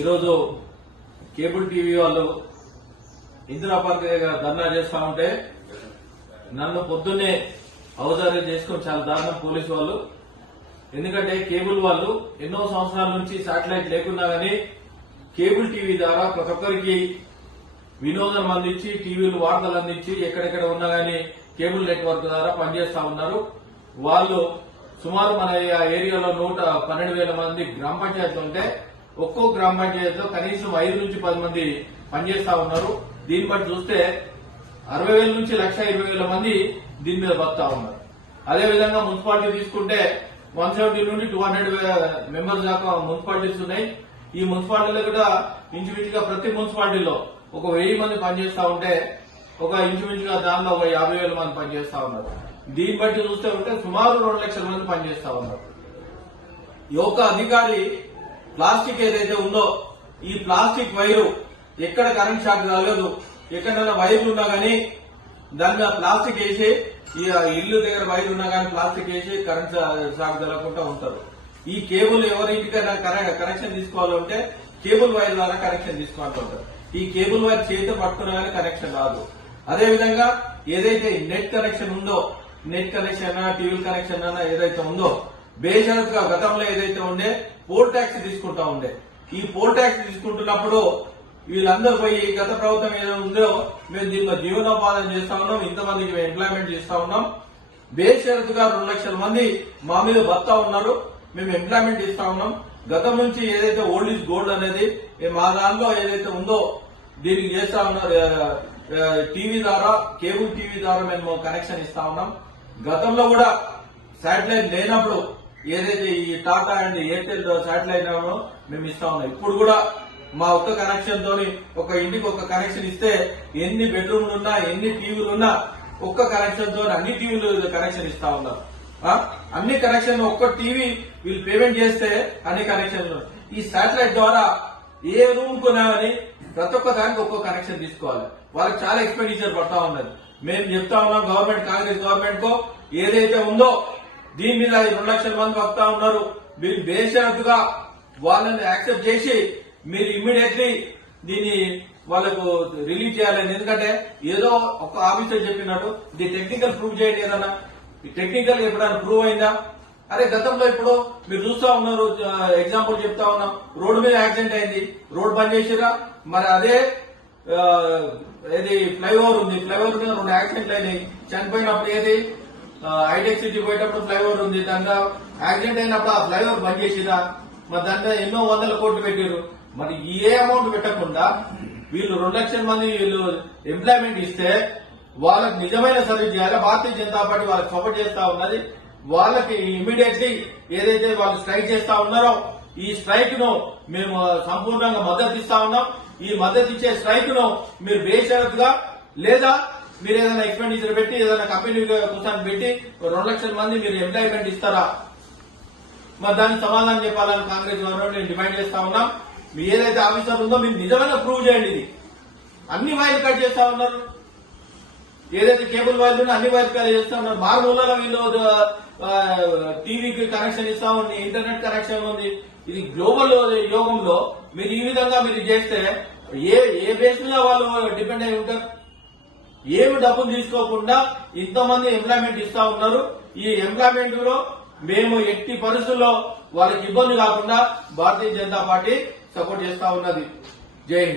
ఈరోజు cable TV వాళ్ళు Indira park దగ్గర ధర్నా చేస్తా ఉంటే నన్ను పొద్దున్నే అవధారణ చేసుకుని చాలా దారుణం పోలీసు వాళ్ళు. ఎందుకంటే కేబుల్ వాళ్ళు ఎన్నో సంవత్సరాల నుంచి శాటిలైట్ లేకున్నా గానీ కేబుల్ టీవీ ద్వారా ప్రతి ఒక్కరికి వినోదం అందించి టీవీలు వార్తలు అందించి ఎక్కడెక్కడ ఉన్నా గానీ కేబుల్ నెట్వర్క్ ద్వారా పనిచేస్తా ఉన్నారు. వాళ్ళు సుమారు మన ఏరియాలో 112,000 మంది గ్రామ పంచాయతీలు ఉంటే ఒక్కో గ్రామ పంచాయతీలో కనీసం 5 నుంచి 10 మంది పనిచేస్తా ఉన్నారు. దీన్ని బట్టి చూస్తే 60,000 నుంచి 1,20,000 మంది దీని మీద బతుకుతా ఉన్నారు. అదేవిధంగా మున్సిపాలిటీ తీసుకుంటే 170 నుండి 200 మెంబర్స్ దాకా మున్సిపాలిటీస్ ఉన్నాయి. ఈ మున్సిపాలిటీలో కూడా ఇంచుమించుగా ప్రతి మున్సిపాలిటీలో ఒక 1000 మంది పనిచేస్తా ఉంటే ఒక ఇంచుమించుగా దానిలో ఒక 50,000 మంది పనిచేస్తా ఉన్నారు. దీన్ని బట్టి చూస్తే ఉంటే సుమారు 2 లక్షల మంది పనిచేస్తా ఉన్నారు. ఈ ఒక్క అధికారి ప్లాస్టిక్ ఏదైతే ఉందో ఈ ప్లాస్టిక్ వైరు ఎక్కడ కరెంట్ షాక్ కాలేదు, ఎక్కడైనా వైర్లు ఉన్నా గానీ దాని మీద ప్లాస్టిక్ వేసి ఈ ఇల్లు దగ్గర వైర్ ఉన్నా గానీ ప్లాస్టిక్ వేసి కరెంట్ షాక్ జరగకుండా ఉంటారు. ఈ కేబుల్ ఎవరింటికైనా కనెక్షన్ తీసుకోవాలంటే కేబుల్ వైర్ ద్వారా కనెక్షన్ తీసుకోవాలంటారు. ఈ కేబుల్ వైర్ చేతితో పట్టుకున్నా గానీ కనెక్షన్ రాదు. అదేవిధంగా ఏదైతే నెట్ కనెక్షన్ ఉందో, నెట్ కనెక్షన్ టీవీ కనెక్షన్ ఏదైతే ఉందో బేషరతుగా గతంలో ఏదైతే ఉండే పోల్ ట్యాక్స్ తీసుకుంటా ఉండే. ఈ పోల్ ట్యాక్స్ తీసుకుంటున్నప్పుడు వీళ్ళందరూ పోయి గత ప్రభుత్వం ఏదో ఉందో మేము దీనిలో జీవనోపాధన చేస్తా ఉన్నాం, ఇంతమందికి ఎంప్లాయ్మెంట్ చేస్తా ఉన్నాం, బేషరతుగా 2 లక్షల మంది మా మీద బతా ఉన్నారు, మేము ఎంప్లాయ్మెంట్ ఇస్తా ఉన్నాం. గతం నుంచి ఏదైతే ఓల్డ్ ఈజ్ గోల్డ్ అనేది మా దానిలో ఏదైతే ఉందో దీనికి చేస్తా ఉన్నారు. టీవీ ద్వారా కేబుల్ టీవీ ద్వారా మేము కనెక్షన్ ఇస్తా ఉన్నాం. గతంలో కూడా శాటిలైట్ లేనప్పుడు ఏదైతే ఈ టాటా అండ్ ఎయిర్టెల్ శాటిలైట్ మేము ఇస్తా ఉన్నాం. ఇప్పుడు కూడా మా ఒక్క కనెక్షన్ తోని ఒక ఇంటికి ఒక కనెక్షన్ ఇస్తే ఎన్ని బెడ్రూమ్లు ఉన్నా ఎన్ని టీవీలు ఉన్నా ఒక్క కనెక్షన్ తో అన్ని టీవీలు కనెక్షన్ ఇస్తా ఉన్నారు. అన్ని కనెక్షన్ ఒక్క టీవీ వీళ్ళు పేమెంట్ చేస్తే అన్ని కనెక్షన్లు. ఈ శాటిలైట్ ద్వారా ఏ రూమ్ కొన్నా అని ప్రతి ఒక్క దానికి ఒక్కో కనెక్షన్ తీసుకోవాలి. వాళ్ళకి చాలా ఎక్స్పెండిచర్ పడతా ఉన్నది. మేము చెప్తా ఉన్నాం గవర్నమెంట్, కాంగ్రెస్ గవర్నమెంట్ కు ఏదైతే ఉందో దీని మీద 2 లక్షల మంది వస్తా ఉన్నారు. మీరు బేషరతుగా వాళ్ళని యాక్సెప్ట్ చేసి మీరు ఇమ్మీడియట్లీ దీన్ని వాళ్ళకు రిలీజ్ చేయాలని. ఎందుకంటే ఏదో ఒక ఆఫీసర్ చెప్పినట్టు ఇది టెక్నికల్ ప్రూవ్ చేయండి. ఏదన్నా టెక్నికల్ ఎప్పుడైనా ప్రూవ్ అయిందా? అరే గతంలో ఇప్పుడు మీరు చూస్తా ఉన్నారు, ఎగ్జాంపుల్ చెప్తా ఉన్నాం, రోడ్డు మీద యాక్సిడెంట్ అయింది, రోడ్ బంద్ చేసిరా. మరి అదే ఏది ఫ్లైఓవర్ ఉంది, ఫ్లైఓవర్ మీద 2 యాక్సిడెంట్లు అయినాయి, చనిపోయినప్పుడు ఏది హైటెక్ సిటీ పోయేటప్పుడు ఫ్లైఓవర్ ఉంది, దాంట్లో యాక్సిడెంట్ అయినప్పుడు ఆ ఫ్లైఓవర్ బంద్ చేసిరా. మరి దాంట్లో ఎన్నో 100 కోట్లు పెట్టారు. మరి ఏ అమౌంట్ పెట్టకుండా వీళ్ళు 2 లక్షల మంది వీళ్ళు ఎంప్లాయ్మెంట్ ఇస్తే వాళ్ళకి నిజమైన సర్వీస్ చేయాలి. భారతీయ జనతా పార్టీ వాళ్ళకి సపోర్ట్ చేస్తా ఉన్నది. వాళ్ళకి ఇమీడియట్లీ ఏదైతే వాళ్ళు స్ట్రైక్ చేస్తా ఉన్నారో ఈ స్ట్రైక్ ను మేము సంపూర్ణంగా మద్దతు ఇస్తా ఉన్నాం. ఈ మద్దతు ఇచ్చే స్ట్రైక్ ను మీరు బేషరతుగా లేదా మీరు ఏదైనా ఎక్స్పెండిచర్ పెట్టి ఏదైనా కంపెనీ కోసం పెట్టి 2 లక్షల మంది మీరు ఎంప్లాయ్మెంట్ ఇస్తారా? మరి దానికి సమాధానం చెప్పాలని కాంగ్రెస్ గవర్నమెంట్ నేను డిమాండ్ చేస్తా ఉన్నాం. మీ ఏదైతే ఆఫీసర్ ఉందో మీరు నిజమైన ప్రూవ్ చేయండి. ఇది అన్ని వైర్లు కట్ చేస్తా ఉన్నారు. ఏదైతే కేబుల్ వైర్లు ఉన్నా అన్ని వైర్లు కట్ చేస్తా ఉన్నారు. మారుమూలలో వీళ్ళు టీవీకి కనెక్షన్ ఇస్తా ఉంది, ఇంటర్నెట్ కనెక్షన్ ఉంది. ఇది గ్లోబల్ యోగంలో మీరు ఈ విధంగా మీరు చేస్తే ఏ బేస్ మీద వాళ్ళు డిపెండ్ అయి ఉంటారు? ఏమి డబ్బులు తీసుకోకుండా ఇంతమంది ఎంప్లాయ్మెంట్ ఇస్తా ఉన్నారు. ఈ ఎంప్లాయ్మెంట్ లో మేము ఎట్టి పరిస్థితుల్లో వాళ్ళకి ఇబ్బంది కాకుండా భారతీయ జనతా పార్టీ సపోర్ట్ చేస్తా ఉన్నది. జై హింద్.